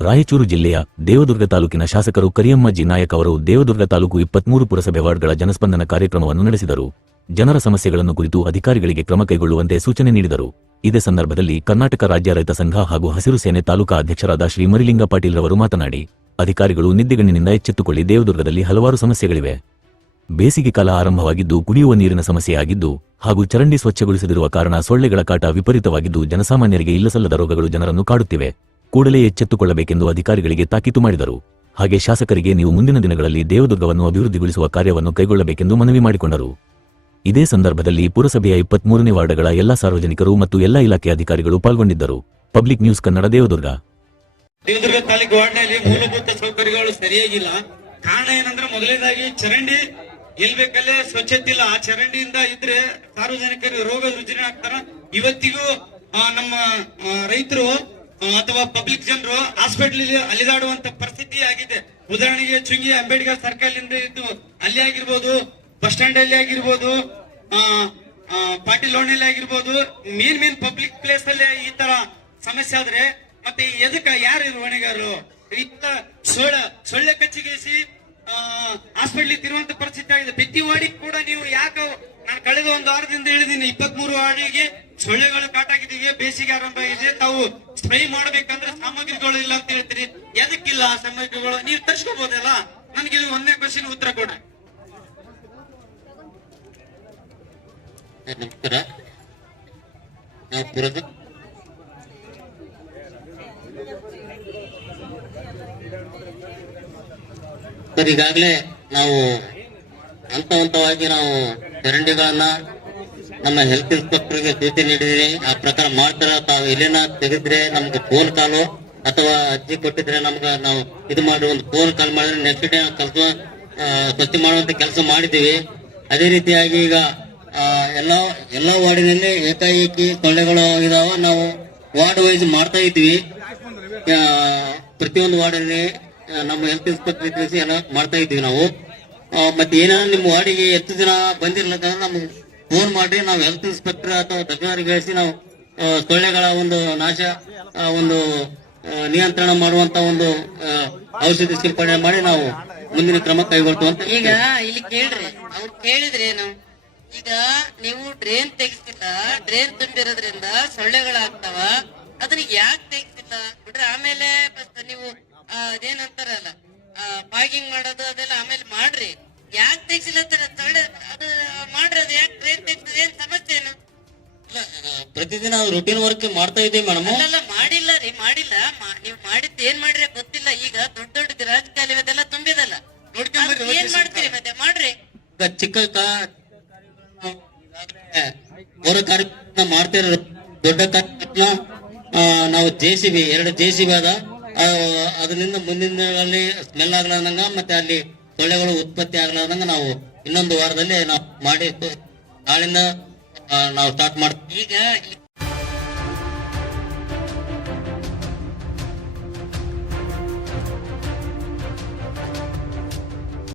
ರಾಯಚೂರು ಜಿಲ್ಲೆಯ ದೇವದುರ್ಗ ತಾಲೂಕಿನ ಶಾಸಕರು ಕರಿಯಮ್ಮ ಜಿ ನಾಯಕ್ ಅವರು ದೇವದುರ್ಗ ತಾಲೂಕು 23 ಪುರಸಭೆ ವಾರ್ಡ್ಗಳ ಜನಸ್ಪಂದನ ಕಾರ್ಯಕ್ರಮವನ್ನು ನಡೆಸಿದರು. ಜನರ ಸಮಸ್ಯೆಗಳನ್ನು ಕುರಿತು ಅಧಿಕಾರಿಗಳಿಗೆ ಕ್ರಮ ಕೈಗೊಳ್ಳುವಂತೆ ಸೂಚನೆ ನೀಡಿದರು. ಇದೇ ಸಂದರ್ಭದಲ್ಲಿ ಕರ್ನಾಟಕ ರಾಜ್ಯ ರೈತ ಸಂಘ ಹಾಗೂ ಹಸಿರು ಸೇನೆ ತಾಲೂಕಾ ಅಧ್ಯಕ್ಷರಾದ ಶ್ರೀ ಮರಿಲಿಂಗ ಪಾಟೀಲ್ ರವರು ಮಾತನಾಡಿ, ಅಧಿಕಾರಿಗಳು ನಿದ್ದೆಗಣ್ಣಿನಿಂದ ಎಚ್ಚೆತ್ತುಕೊಳ್ಳಿ. ದೇವದುರ್ಗದಲ್ಲಿ ಹಲವಾರು ಸಮಸ್ಯೆಗಳಿವೆ. ಬೇಸಿಗೆ ಕಾಲ ಆರಂಭವಾಗಿದ್ದು ಕುಡಿಯುವ ನೀರಿನ ಸಮಸ್ಯೆಯಾಗಿದ್ದು ಹಾಗೂ ಚರಂಡಿ ಸ್ವಚ್ಛಗೊಳಿಸದಿರುವ ಕಾರಣ ಸೊಳ್ಳೆಗಳ ಕಾಟ ವಿಪರೀತವಾಗಿದ್ದು ಜನಸಾಮಾನ್ಯರಿಗೆ ಇಲ್ಲಸಲ್ಲದ ರೋಗಗಳು ಜನರನ್ನು ಕಾಡುತ್ತಿವೆ. ಕೂಡಲೇ ಎಚ್ಚೆತ್ತುಕೊಳ್ಳಬೇಕೆಂದು ಅಧಿಕಾರಿಗಳಿಗೆ ತಾಕೀತು ಮಾಡಿದರು. ಹಾಗೆ ಶಾಸಕರಿಗೆ ನೀವು ಮುಂದಿನ ದಿನಗಳಲ್ಲಿ ದೇವದುರ್ಗವನ್ನು ಅಭಿವೃದ್ಧಿಗೊಳಿಸುವ ಕಾರ್ಯವನ್ನು ಕೈಗೊಳ್ಳಬೇಕೆಂದು ಮನವಿ ಮಾಡಿಕೊಂಡರು. ಇದೇ ಸಂದರ್ಭದಲ್ಲಿ ಪುರಸಭೆಯ 23ನೇ ವಾರ್ಡ್ಗಳ ಎಲ್ಲಾ ಸಾರ್ವಜನಿಕರು ಮತ್ತು ಎಲ್ಲಾ ಇಲಾಖೆ ಅಧಿಕಾರಿಗಳು ಪಾಲ್ಗೊಂಡಿದ್ದರು. Public news Kannada, Devadurga. ದೇವದುರ್ಗ ತಾಲೂಕು ವಾರ್ಡ್ನಲ್ಲಿ ಮೂಲಭೂತ ಸೌಕರ್ಯಗಳು ಸರಿಯಾಗಿಲ್ಲ. ಕಾರಣ ಏನಂದ್ರೆ, ಮೊದಲನೇದಾಗಿ ಚರಂಡಿ ಎಲ್ಬೇಕಲ್ಲೇ ಸ್ವಚ್ಛತೆ ಇಲ್ಲ. ಆ ಚರಂಡಿಯಿಂದ ಇದ್ರೆ ಸಾರ್ವಜನಿಕರಿಗೆ ರೋಗ ರುಜಿನ ಆಗ್ತಾರ. ಇವತ್ತಿಗೂ ನಮ್ಮ ರೈತರು ಅಥವಾ ಪಬ್ಲಿಕ್ ಜನರು ಹಾಸ್ಪಿಟಲ್ ಅಲಿದಾಡುವಂತ ಪರಿಸ್ಥಿತಿ ಆಗಿದೆ. ಉದಾಹರಣೆಗೆ ಚುಂಗಿ ಅಂಬೇಡ್ಕರ್ ಸರ್ಕಲ್ ಇಂದ ಇದ್ದು ಅಲ್ಲಿ ಆಗಿರ್ಬೋದು, ಬಸ್ ಸ್ಟ್ಯಾಂಡ್ ಅಲ್ಲಿ ಆಗಿರ್ಬೋದು, ಪಾಟೀಲ್ ಲೋಣಲ್ಲಿ ಆಗಿರ್ಬೋದು, ಮೇನ್ ಪಬ್ಲಿಕ್ ಪ್ಲೇಸ್ ಅಲ್ಲಿ ಈ ತರ ಸಮಸ್ಯೆ ಆದ್ರೆ ಮತ್ತೆ ಎದಕ್ಕ ಯಾರು ಹೊಣೆಗಾರರು? ಸೊಳ್ಳೆ ಕಚ್ಚಿಗೇಸಿ ಹಾಸ್ಪಿಟ್ಲ್ ತಿರುವಂತ ಪರಿಸ್ಥಿತಿ ಆಗಿದೆ. ಪ್ರತಿ ವಾರ್ಡಿಗೆ ಕೂಡ ನೀವು ಯಾಕೆ, ನಾನು ಕಳೆದ ಒಂದು ವಾರದಿಂದ ಹೇಳಿದೀನಿ, 23 ವಾರ್ಡಿಗೆ ಸೊಳ್ಳೆಗಳು ಕಾಟಾಗಿದ್ದೀವಿ. ಬೇಸಿಗೆ ಆರಂಭ ಆಗಿದೆ. ತಾವು ಸ್ಪ್ರೇ ಮಾಡ್ಬೇಕಂದ್ರೆ ಸಾಮಗ್ರಿಗಳು ಇಲ್ಲ ಅಂತ ಹೇಳ್ತೀರಿ. ಎದಕ್ಕಿಲ್ಲ ಆ ಸಾಮಗ್ರಿಗಳು? ನೀವು ತರ್ಸ್ಕೋಬಹುದಲ್ಲ. ನನಗೆ ಒಂದೇ ಕ್ವಶನ್ ಉತ್ತರ ಕೊಡ್ರಿ. ನಮಸ್ಕಾರ. ನಾವು ಪುರದ ಸರ್, ಈಗಾಗಲೇ ನಾವು ಹಂತವಾಗಿ ನಾವು ಚರಂಡಿಗಳನ್ನ ನಮ್ಮ ಹೆಲ್ತ್ ಇನ್ಸ್ಪೆಕ್ಟರ್ಗೆ ಸೂಚನೆ ನೀಡಿದ್ರೆ ಆ ಪ್ರಕಾರ ಮಾಡ್ತಾರ. ತಾವು ಎಲ್ಲಿನ ತೆಗೆದ್ರೆ ನಮ್ಗೆ ಫೋನ್ ಕಾಲು ಅಥವಾ ಅರ್ಜಿ ಕೊಟ್ಟಿದ್ರೆ ನಮ್ಗೆ ನಾವು ಇದು ಮಾಡಿ ಒಂದು ಫೋನ್ ಕಾಲ್ ಮಾಡಿದ್ರೆ ನೆಕ್ಸ್ಟ್ ಡೇ ಕೆಲಸ ಸ್ವಚ್ಛ ಮಾಡುವಂತ ಕೆಲಸ ಮಾಡಿದ್ದೀವಿ. ಅದೇ ರೀತಿಯಾಗಿ ಈಗ ಎಲ್ಲ ವಾರ್ಡಿನಲ್ಲಿ ಏಕಾಏಕಿ ಸೊಳ್ಳೆಗಳು ಇದಾವ. ನಾವು ವಾರ್ಡ್ ವೈಸ್ ಮಾಡ್ತಾ ಇದ್ವಿ. ಪ್ರತಿಯೊಂದು ವಾರ್ಡಲ್ಲಿ ನಮ್ಮ ಹೆಲ್ತ್ ಇನ್ಸ್ಪೆಕ್ಟರ್ ತಿಳಿಸಿ ಎಲ್ಲ ಮಾಡ್ತಾ ಇದ್ವಿ ನಾವು. ಮತ್ತೆ ಏನಾದ್ರು ನಿಮ್ಮ ವಾರ್ಡಿಗೆ ಎಷ್ಟು ದಿನ ಬಂದಿರ್ಲಕ್ಕಂದ್ರೆ ನಮ್ಗೆ ಫೋನ್ ಮಾಡಿ ನಾವು ಹೆಲ್ತ್ ಇನ್ಸ್ಪೆಕ್ಟರ್ ಅಥವಾ ತಜ್ಞರಿಗೆ ಹೇಳಿಸಿ ನಾವು ಸೊಳ್ಳೆಗಳ ಒಂದು ನಾಶ, ಒಂದು ನಿಯಂತ್ರಣ ಮಾಡುವಂತ ಒಂದು ಔಷಧಿ ಸಿಂಪಡಣೆ ಮಾಡಿ ನಾವು ಮುಂದಿನ ಕ್ರಮ ಕೈಗೊಳ್ತೀವಿ ಅಂತ. ಈಗ ಇಲ್ಲಿ ಕೇಳ್ರಿ, ಅವ್ರು ಕೇಳಿದ್ರೆ ನಾವು ಈಗ ನೀವು ಡ್ರೈನ್ ತೆಗಿಸಿಲ್ಲ, ಡ್ರೈನ್ ತುಂಬಿರೋದ್ರಿಂದ ಸೊಳ್ಳೆಗಳಾಗ್ತಾವ. ಅದನ್ನ ಯಾಕೆ ತೆಗಿಸಿಲ್ಲ ಬಿಡ್ರಿ. ಆಮೇಲೆ ನೀವು ಅದೇನಂತಾರಲ್ಲ ಪಾಗಿಂಗ್ ಮಾಡೋದು ಅದೆಲ್ಲ ಆಮೇಲೆ ಮಾಡ್ರಿ. ಯಾಕೆ ತೆಗಿಸಿಲ್ಲ ಸೊಳ್ಳೆ ಅದು ಮಾಡ್ರಿ. ಅದು ಯಾಕೆ ಡ್ರೈನ್ ತೆಗ್ಸಿದ್ರೆ ಏನ್ ಸಮಸ್ಯೆ ಏನು? ಪ್ರತಿದಿನ ರೂಟೀನ್ ವರ್ಕ್ ಮಾಡ್ತಾ ಇದ್ದೀವಿ ಮೇಡಮ್. ಅಲ್ಲ ಮಾಡಿಲ್ಲ ರೀ, ಮಾಡಿಲ್ಲ. ನೀವು ಮಾಡಿದ್ದು ಏನ್ ಮಾಡ್ರಿ ಗೊತ್ತಿಲ್ಲ. ಈಗ ದೊಡ್ಡ ದೊಡ್ಡ ರಾಜಕಾಲಿ ಅದೆಲ್ಲ ತುಂಬಿದಲ್ಲ, ಏನ್ ಮಾಡ್ತೀರಿ ಮತ್ತೆ ಮಾಡ್ರಿ. ಚಿಕ್ಕ ಪೌರ ಕಾರ್ಯಕ್ರಮ ಮಾಡ್ತಿರೋ ದೊಡ್ಡ ಕಾರ್ಯಕ್ರಮ ನಾವು JCB 2 JCB ಅದ. ಅದರಿಂದ ಮುಂದಿನ ದಿನಗಳಲ್ಲಿ ಸ್ಮೆಲ್ ಆಗ್ಲಾರ್ದಂಗ ಮತ್ತೆ ಅಲ್ಲಿ ಸೊಳ್ಳೆಗಳು ಉತ್ಪತ್ತಿ ಆಗ್ಲಾರ್ದಂಗ ನಾವು ಇನ್ನೊಂದು ವಾರದಲ್ಲಿ ನಾವು ಮಾಡಿ ನಾಳಿಂದ ನಾವು ಸ್ಟಾರ್ಟ್ ಮಾಡ್ತೀವಿ. ಈಗ ಇಲ್ಲಿ